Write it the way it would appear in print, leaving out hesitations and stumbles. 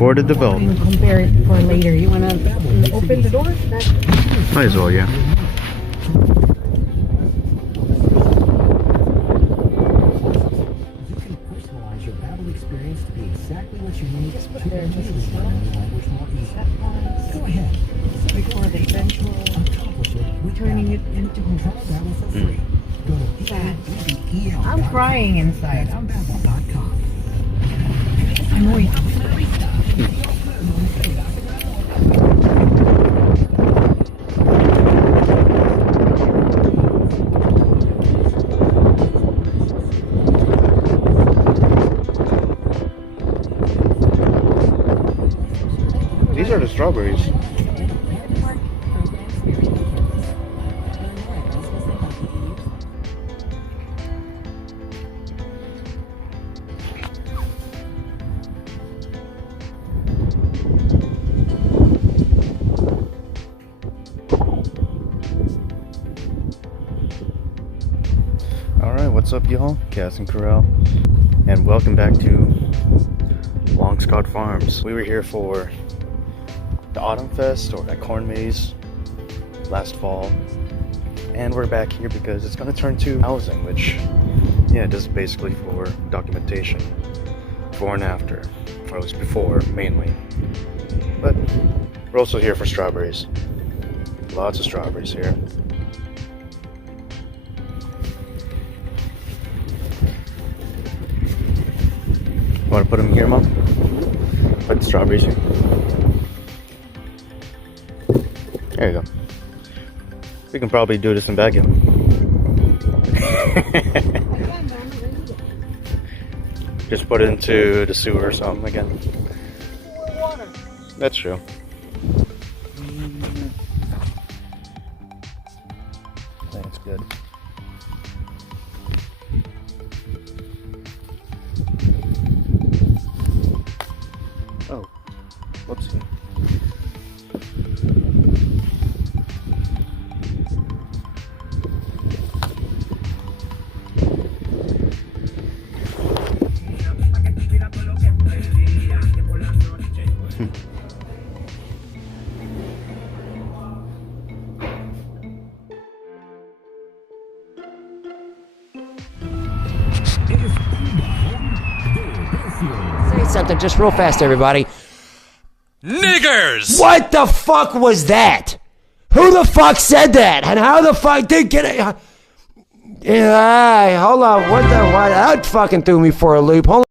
for the development. Compare it for later. You want to open the door? Might as well, yeah. You can personalize your Babel experience to be exactly what you need. Just put there. Just go ahead. Before the eventual Accomplish it with turning it into Try Babel for free. Go to that. I'm crying inside. I'm Babel.com. annoyed. These are the strawberries. Alright, what's up y'all? Kasin Koral, and welcome back to Longscott Farms. We were here for the Autumn Fest, or that corn maze, last fall, and we're back here because it's going to turn to housing, which, yeah, this is basically for documentation, before and after, or at least before, mainly. But we're also here for strawberries. Lots of strawberries here. Want to put them here, Mom? Put the strawberries here. There you go. We can probably do this in vacuum. Just put it into the sewer or something again. That's true. That's good. Oh, whoopsie. Say something just real fast, everybody. Niggers! What the fuck was that? Who the fuck said that? And how the fuck did get it? Hold on, what? That fucking threw me for a loop. Hold on.